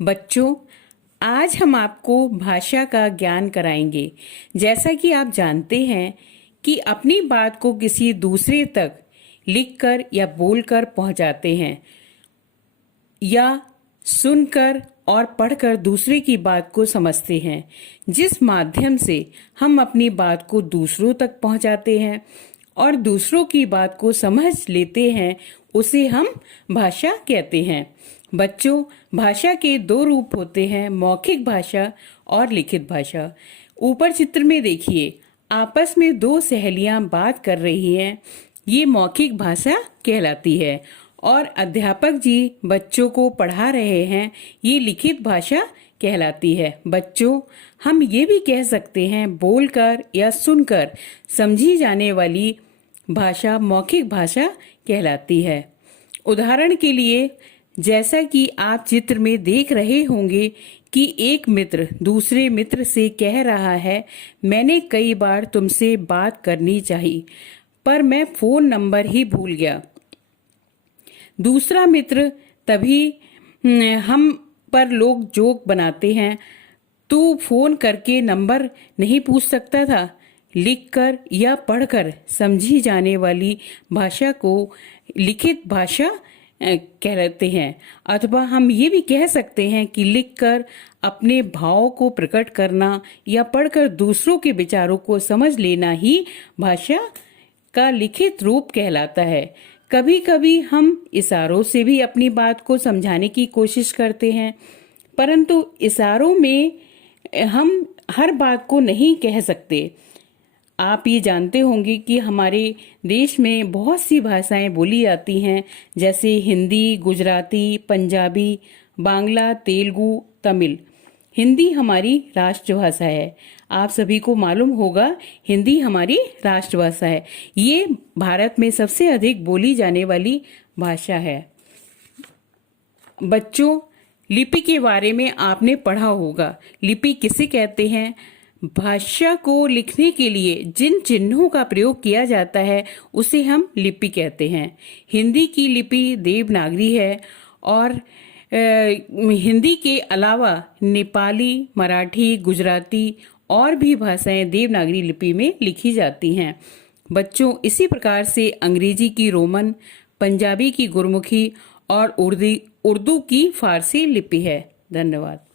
बच्चों, आज हम आपको भाषा का ज्ञान कराएंगे। जैसा कि आप जानते हैं कि अपनी बात को किसी दूसरे तक लिखकर या बोलकर पहुंचाते हैं या सुनकर और पढ़कर दूसरे की बात को समझते हैं। जिस माध्यम से हम अपनी बात को दूसरों तक पहुंचाते हैं और दूसरों की बात को समझ लेते हैं, उसे हम भाषा कहते हैं। बच्चों, भाषा के दो रूप होते हैं, मौखिक भाषा और लिखित भाषा। ऊपर चित्र में देखिए, आपस में दो सहेलियां बात कर रही हैं। ये मौखिक भाषा कहलाती है और अध्यापक जी बच्चों को पढ़ा रहे हैं, ये लिखित भाषा कहलाती है। बच्चों, हम ये भी कह सकते हैं बोलकर या सुनकर समझी जाने वाली भाषा मौखिक भाषा कहलाती है। उदाहरण के लिए, जैसा कि आप चित्र में देख रहे होंगे कि एक मित्र दूसरे मित्र से कह रहा है, मैंने कई बार तुमसे बात करनी चाहिए पर मैं फोन नंबर ही भूल गया। दूसरा मित्र तभी हम पर लोग जोक बनाते हैं, तू फोन करके नंबर नहीं पूछ सकता था। लिखकर या पढ़कर समझी जाने वाली भाषा को लिखित भाषा कहते हैं। अथवा हम ये भी कह सकते हैं कि लिखकर अपने भावों को प्रकट करना या पढ़कर दूसरों के विचारों को समझ लेना ही भाषा का लिखित रूप कहलाता है। कभी कभी हम इशारों से भी अपनी बात को समझाने की कोशिश करते हैं, परंतु इशारों में हम हर बात को नहीं कह सकते। आप ये जानते होंगे कि हमारे देश में बहुत सी भाषाएं बोली जाती हैं, जैसे हिंदी, गुजराती, पंजाबी, बांग्ला, तेलुगु, तमिल। हिंदी हमारी राष्ट्रभाषा है। आप सभी को मालूम होगा, हिंदी हमारी राष्ट्रभाषा है। ये भारत में सबसे अधिक बोली जाने वाली भाषा है। बच्चों, लिपि के बारे में आपने पढ़ा होगा। लिपि किसे कहते हैं? भाषा को लिखने के लिए जिन चिन्हों का प्रयोग किया जाता है उसे हम लिपि कहते हैं। हिंदी की लिपि देवनागरी है और हिंदी के अलावा नेपाली, मराठी, गुजराती और भी भाषाएं देवनागरी लिपि में लिखी जाती हैं। बच्चों, इसी प्रकार से अंग्रेजी की रोमन, पंजाबी की गुरमुखी और उर्दू की फारसी लिपि है। धन्यवाद।